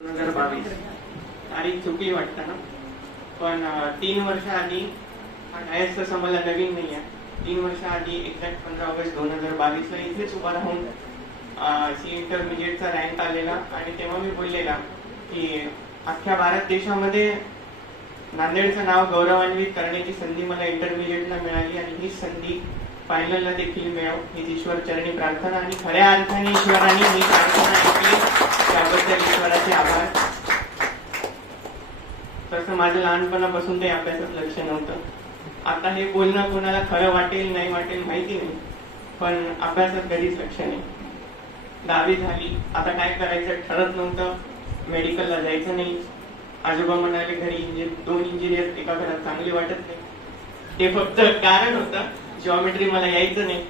2022 तारीख चुकली वाटतं ना, पण 3 वर्ष आधी हा डायस तसा मला नवीन नाही आहे. 3 वर्ष आधी एक्झॅक्ट 15 ऑगस्ट 2022 ला इथेच उभा राहून सी इंटरमिजिएटचा रँक आलेला आणि तेव्हा मी बोललेला की अख्ख्या भारत देशामध्ये नांदेडचं नाव गौरवान्वित करण्याची संधी मला इंटरमिजिएटला मिळाली आणि ही संधी फायनलला देखील मिळव हीच ईश्वर चरणी प्रार्थना. आणि खऱ्या अर्थाने ईश्वराने ही प्रार्थना ऐकली, त्याबद्दल ईश्वराचे आभार. तसं माझं लहानपणापासून काही अभ्यासात लक्ष नव्हतं. आता हे बोलणं कोणाला खरं वाटेल नाही वाटेल माहिती नाही, पण अभ्यासात कधीच लक्ष नाही. 10वी झाली, आता काय करायचं ठरत नव्हतं. मेडिकलला जायचं नाही. आजोबा म्हणाले घरी 2 इंजिनियर एका घरात चांगले वाटत नाही. ते फक्त कारण होतं, जिओमेट्री मला यायचं नाही.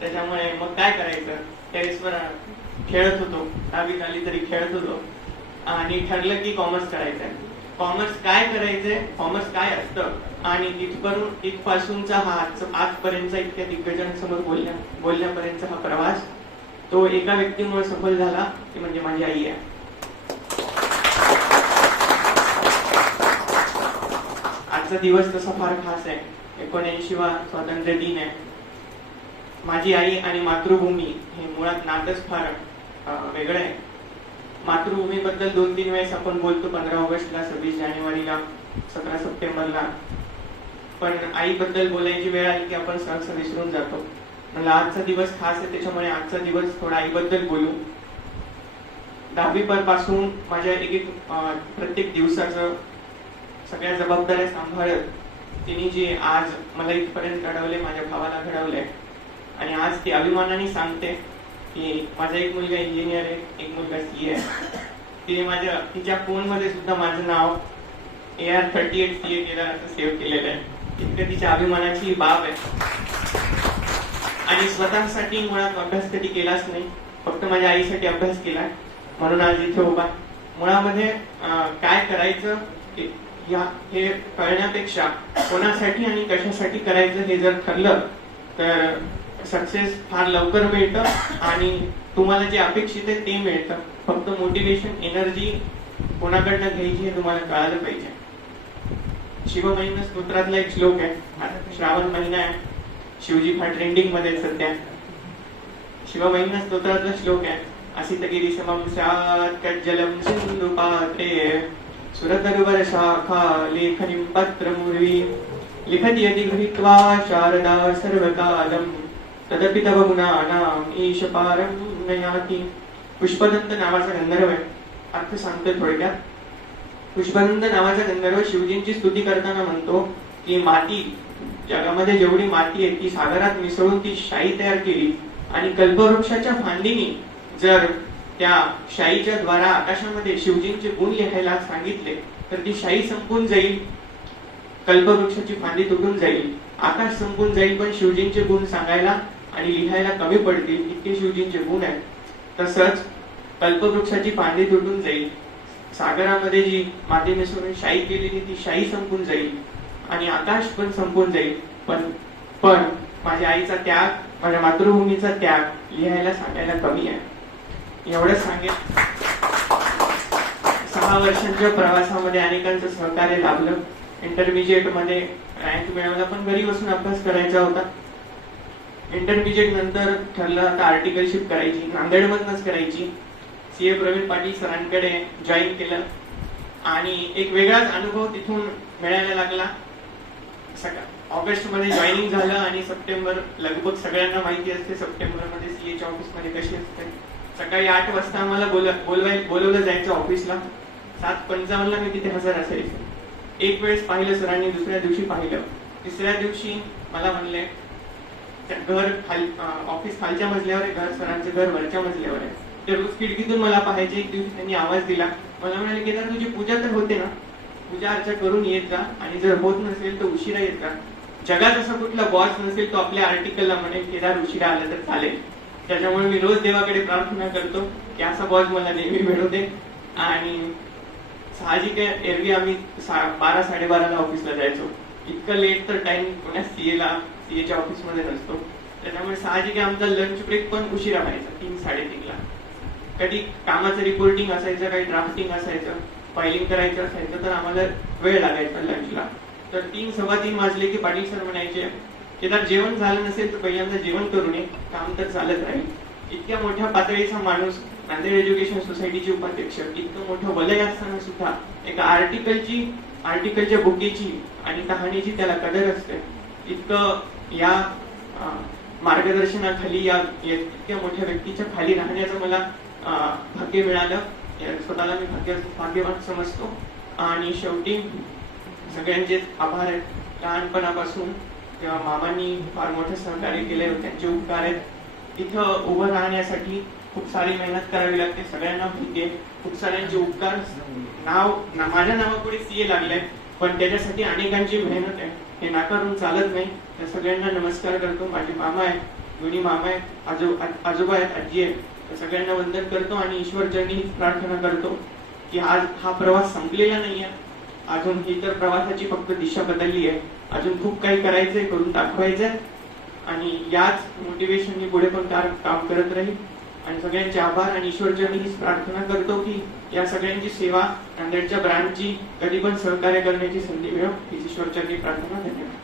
त्याच्यामुळे मग काय करायचं, टेरेसवर खेळत होतो. 10वी झाली तरी खेळत होतो आणि ठरलं की कॉमर्स करायचंय. कॉमर्स काय करायचंय, कॉमर्स काय असतं आणि तिथपासूनचा हा आजपर्यंतचा इतक्या दिग्गजांसमोर बोलण्यापर्यंतचा हा प्रवास तो एका व्यक्तीमुळे सफल झाला, ती म्हणजे माझी आई आहे. आजचा दिवस तसा फार खास आहे. 79वा स्वातंत्र्य दिन आहे. माझी आई आणि मातृभूमी हे मुळात नातच फार वेगळं आहे. मातृभूमीबद्दल 2-3 वेळेस आपण बोलतो, 15 ऑगस्टला, 26 जानेवारीला, 17 सप्टेंबरला, पण आईबद्दल बोलायची वेळ आली की आपण सहसा विसरून जातो. मला आजचा दिवस खास आहे, त्याच्यामुळे आजचा दिवस थोडा आईबद्दल बोलू. 10वी पासून माझ्या प्रत्येक दिवसाचं सगळ्या जबाबदाऱ्या सांभाळत तिने जे आज मला इथपर्यंत घडवले, माझ्या भावाला घडवलंय आणि आज ती अभिमानाने सांगते की माझा एक मुलगा इंजिनियर आहे, एक मुलगा CA आहे. तिने तिच्या फोन मध्ये सुद्धा माझं नाव AR38 CA केलं असं सेव्ह केलेलं आहे. इतकं तिच्या अभिमानाची बाब आहे. आणि स्वतःसाठी मुळात अभ्यास कधी केलाच नाही, फक्त माझ्या आईसाठी अभ्यास केला, म्हणून आज इथे उभा. मुळामध्ये काय करायचं हे कळण्यापेक्षा कोणासाठी आणि कशासाठी करायचं हे जर ठरलं तर सक्सेस फार लवकर मिळतं आणि तुम्हाला जे अपेक्षित आहे ते मिळतं. फक्त मोटिवेशन, एनर्जी कोणाकडनं घ्यायची हे तुम्हाला कळालं पाहिजे. शिवमहिमा स्तोत्रातला एक श्लोक आहे. श्रावण महिना आहे, शिवजी फार ट्रेंडिंग मध्ये सध्या. शिवमहिमा स्तोत्रातला श्लोक आहे, असितगिरी समम स्यात् कज्जलम सिंधु पात्रे सुरतरुवर शाखा लेखनीं पत्रमुर्वी लिखति यदि गृहीत्वा शारदा सर्वकालम् तदपि तव गुणानां ईश पारं नयाति. पुष्पदंत नावाचा गंधर्व आहे. अर्थ सांगतो थोडक्यात. पुष्पदंत नावाचा गंधर्व शिवजींची स्तुती करताना म्हणतो की माती, जगामध्ये जेवढी माती आहे ती सागरात मिसळून ती शाई तयार केली आणि कल्पवृक्षाच्या फांदीने जर त्या शाईच्या द्वारा आकाशामध्ये शिवजींचे गुण लिहायला सांगितले तर ती शाई संपून जाईल, कल्पवृक्षाची फांदी तुटून जाईल, आकाश संपून जाईल, पण शिवजींचे गुण सांगायला आणि लिहायला कमी पडतील इतके शिवजींचे गुण आहेत. तसंच कल्पवृक्षाची फांदी तुटून जाईल, सागरामध्ये जी माती मिसळून शाई केलेली ती शाई संपून जाईल आणि आकाश पण संपून जाईल, पण माझ्या आईचा त्याग, माझ्या मातृभूमीचा त्याग लिहायला सांगायला कमी आहे. एवढं सांगेन. 6 वर्षांच्या प्रवासामध्ये अनेकांचं सहकार्य लाभलं. इंटरमिजिएट मध्ये रँक मिळवला, पण घरी बसून अभ्यास करायचा होता. इंटरमिजिएट नंतर ठरलं आता आर्टिकलशिप करायची, नांदेडमधनच करायची. CA प्रवीण पाटील सरांकडे जॉईन केलं आणि एक वेगळाच अनुभव तिथून मिळायला लागला. ऑगस्ट मध्ये जॉईनिंग झालं आणि सप्टेंबर, लगभग सगळ्यांना माहिती असते सप्टेंबर मध्ये CAच्या ऑफिस मध्ये कशी असते. सकाळी 8 वाजता आम्हाला बोलवलं जायचं ऑफिसला. 7:55 मी तिथे हजर असायचो. एक वेळेस पाहिलं सरांनी, दुसऱ्या दिवशी पाहिलं, तिसऱ्या दिवशी मला म्हणले ऑफिस खालच्या मजल्यावर आहे, सरांचं घर वरच्या मजल्यावर आहे. ते रोज खिडकीतून मला पाहायचे. एक दिवशी त्यांनी आवाज दिला, मला म्हणाले केदार तुझी पूजा तर होते ना, पूजा अर्चा करून येत जा आणि जर होत नसेल तर उशिरा येत जा. जगात असा कुठला बॉस नसेल तो आपल्या आर्टिकलला म्हणेल केदार उशिरा आला तर चालेल. त्याच्यामुळे मी रोज देवाकडे प्रार्थना करतो की असा बॉस मला नेहमी मिळू दे. आणि साहजिक आहे, एरवी आम्ही 12-12:30 ऑफिसला जायचो. इतकं लेट तर टाइम पुण्यात CAच्या ऑफिसमध्ये नसतो. त्याच्यामुळे साहजिक आहे आमचा लंच ब्रेक पण उशिरा व्हायचा, 3-3:30ला. कधी कामाचं रिपोर्टिंग असायचं, काही ड्राफ्टिंग असायचं, फायलिंग करायचं असायचं, तर आम्हाला वेळ लागायचा लंचला. तर 3-3:15 वाजले की पाटील सर म्हणायचे की जर जेवण झालं नसेल तर पहिल्यांदा जेवण करू नये, काम तर चालत राहील. इतक्या मोठ्या पातळीचा माणूस, नांदेड एज्युकेशन सोसायटीचे उपाध्यक्ष, इतकं मोठं वलय असताना सुद्धा एका आर्टिकलच्या बुकीची आणि कहाणीची त्याला कदर असते. इतकं या मार्गदर्शनाखाली या इतक्या मोठ्या व्यक्तीच्या खाली राहण्याचं मला भाग्य मिळालं. स्वतःला मी भाग्यवान समजतो. आणि शेवटी सगळ्यांचे आभार आहेत. लहानपणापासून तेव्हा मामांनी फार मोठं सहकार्य केले, त्यांचे उपकार आहेत. इथं उभं राहण्यासाठी खूप सारी मेहनत करावी लागते, सगळ्यांना माहिती आहे. खूप साऱ्यांचे उपकार, माझ्या नावापुढे सीए लागले, पण त्याच्यासाठी अनेकांची मेहनत आहे, हे नाकारून चालत नाही. त्या सगळ्यांना नमस्कार करतो. माझे मामा आहेत, दोन्ही मामा आहेत, आजोबा आहेत, आजी आहेत, त्या सगळ्यांना वंदन करतो आणि ईश्वरचरणी हीच प्रार्थना करतो की आज हा प्रवास संपलेला नाहीये. अजून ही तर प्रवासाची फक्त दिशा बदलली आहे. अजून खूप काही करायचंय, करून दाखवायचंय आणि याच मोटिवेशननी पुढे पण काम करत राहील. आणि सगळ्यांचे आभार आणि ईश्वरचरणी हीच प्रार्थना करतो की या सगळ्यांची सेवा नांदेडच्या ब्रँडची कधी पण सहकार्य करण्याची संधी मिळो, हीच ईश्वरचरणी प्रार्थना. धन्यवाद.